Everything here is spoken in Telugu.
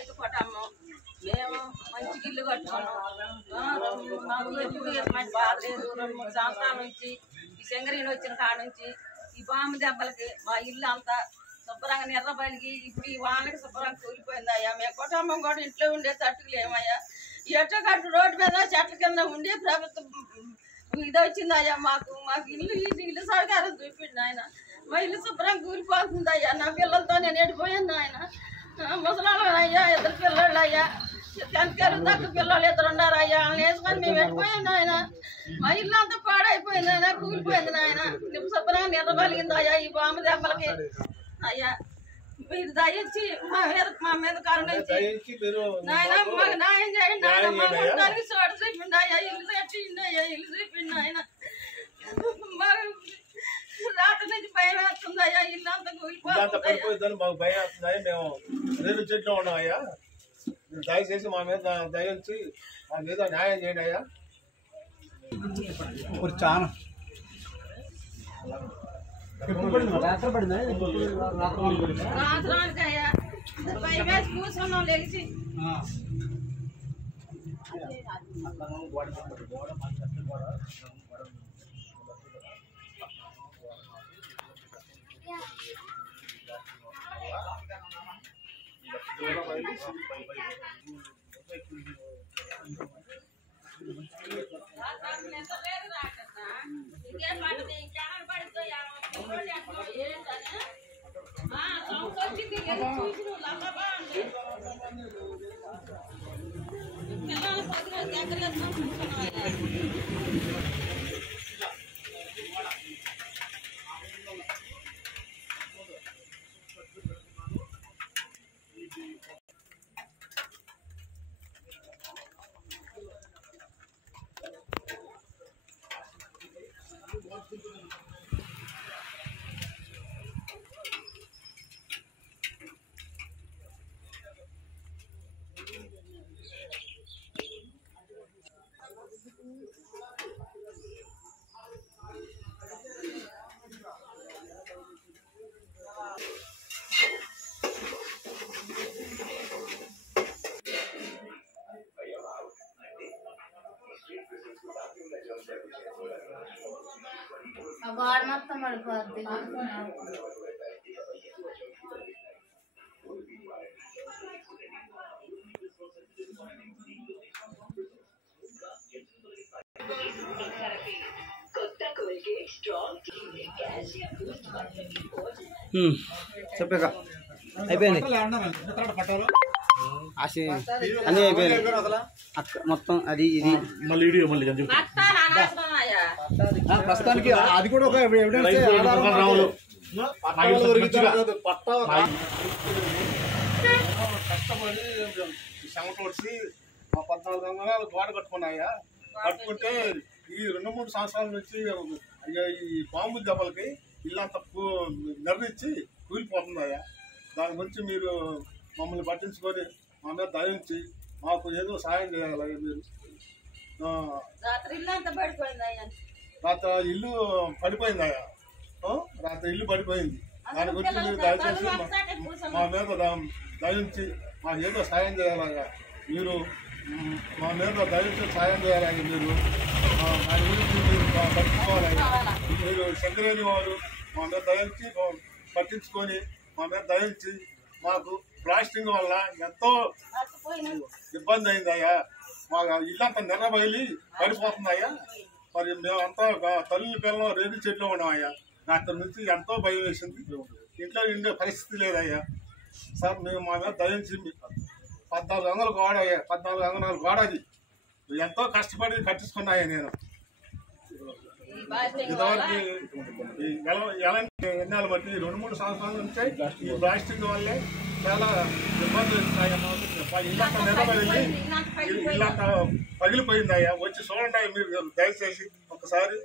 ఐదు కుటుంబం మేము మంచి ఇల్లు కట్టుకున్నాం. మాకు ఎప్పుడు మంచి బాధ లేదు. 2-3 సంవత్సరాల నుంచి ఈ సింగరీని వచ్చిన కాడ నుంచి ఈ బాంబు దెబ్బలకి మా ఇల్లు అంతా శుభ్రంగా నిర్రబలిగి ఇప్పుడు ఈ వానకి శుభ్రంగా కూలిపోయిందయ్యా. మేము కుటుంబం కూడా ఇంట్లో ఉండే తట్టుకు లేమయ్యా. ఎట్టో కట్టు రోడ్డు మీద చెట్ల కింద ఉండి ప్రభుత్వం ఇది వచ్చిందయ్యా. మాకు ఇల్లు సౌకర్యం చూపిండి ఆయన. మా ఇల్లు శుభ్రంగా కూలిపోతుందయ్యా. నా పిల్లలతో నేను ఎడిపోయాను ఆయన. ముసలాళ్ళు అయ్యా, 2 పిల్లలు అయ్యా, 10th క్లాస్ దాకా పిల్లలు 2 ఉన్నారు అయ్యా. వాళ్ళని వేసుకొని మేము ఎడిపోయాను ఆయన. మా ఇల్లు అంతా పాడైపోయింది ఆయన, కూలిపోయింది నాయన. శుభ్రంగా నిలబలిగింది అయ్యా ఈ బాంబు దెబ్బలకి. అయ్యా మీరు దయచి మా మీద కరుణించి నాయన మాకు న్యాయం చేయండి. ఆయన మా ఉండడానికి చోటు చూపిండి అయ్యా. ఇల్లు తెచ్చిండి అయ్యా, ఇల్లు చూపిండి ఆయన. రాత్రి నుంచి భయం వేస్తుంది అయ్యా. ఇల్లు అంతా కూలిపోతుంది. మాకు భయం వేస్తుంది. మేము రేపు చెట్లు ఉన్నాం అయ్యా. దయచేసి మా మీద దయించి మా మీద న్యాయం చేయండి అయ్యా. చాలా రాత్రానికి అయ్యా భయం వేసి కూర్చున్నాం లేచి. వాడు మొత్తం పడిపోద్ది. చెప్పాక అయిపోయింది. అన్నీ అయిపోయినాయి మొత్తం. అది ఇది ప్రస్తుతానికి అది కూడా ఒక ఎవిడెన్స్. కష్టపడి సంవత్సరం మా 14 అంగళాలు గోడ కట్టుకున్నాయా. కట్టుకుంటే ఈ 2-3 సంవత్సరాల నుంచి ఈ బాంబు దెబ్బలకి ఇల్లంతా నిర్మించి కూలిపోతుందయ్యా. దాని గురించి మీరు మమ్మల్ని పట్టించుకొని మా మీద దయించి మాకు ఏదో సాయం చేయాలి. మీరు రాత్రి ఇల్లు పడిపోయిందయ్యా. రాత్రి ఇల్లు పడిపోయింది. దాని గురించి మీరు దయచేసి మా మీద దయించి మాకు ఏదో సాయం చేయాలయ్యా. మీరు మా మీద దయచేసి సాయం చేయాలయ్యా. మీరు దాని గురించి మీరు పట్టించుకోవాలయ్యా. మీరు శంకరేణి వారు మా మీద దయించి పట్టించుకొని మా మీద దయించి మాకు ప్లాస్టింగ్ వల్ల ఎంతో ఇబ్బంది అయిందయ్యా. మా ఇల్లంతా నెర్రబయలి పడిపోతుందయ్యా. మరి మేమంతా తల్లి పిల్లలు రేగు చెట్లు ఉన్నామయ్యా. రాత్రి నుంచి ఎంతో భయం వేసింది. ఇంట్లో ఉండే పరిస్థితి లేదయ్యా. సార్ మేము మా మీద దయించి 14 అంగుళాల గోడ అయ్యా. 14 అంగుళాల గోడ అది ఎంతో కష్టపడి కట్టించుకున్నాయా. నేను ఇంతవరకు ఎన్నాళ్ళు బట్టి 2-3 సంవత్సరాల నుంచి ఈ ప్లాస్టిక్ వల్లే చాలా ఇబ్బందులు వస్తున్నాయి. ఇల్లంతా నిలబడి ఇల్లంతా పగిలిపోయిందయ్యా. వచ్చి చూడండి మీరు దయచేసి ఒకసారి.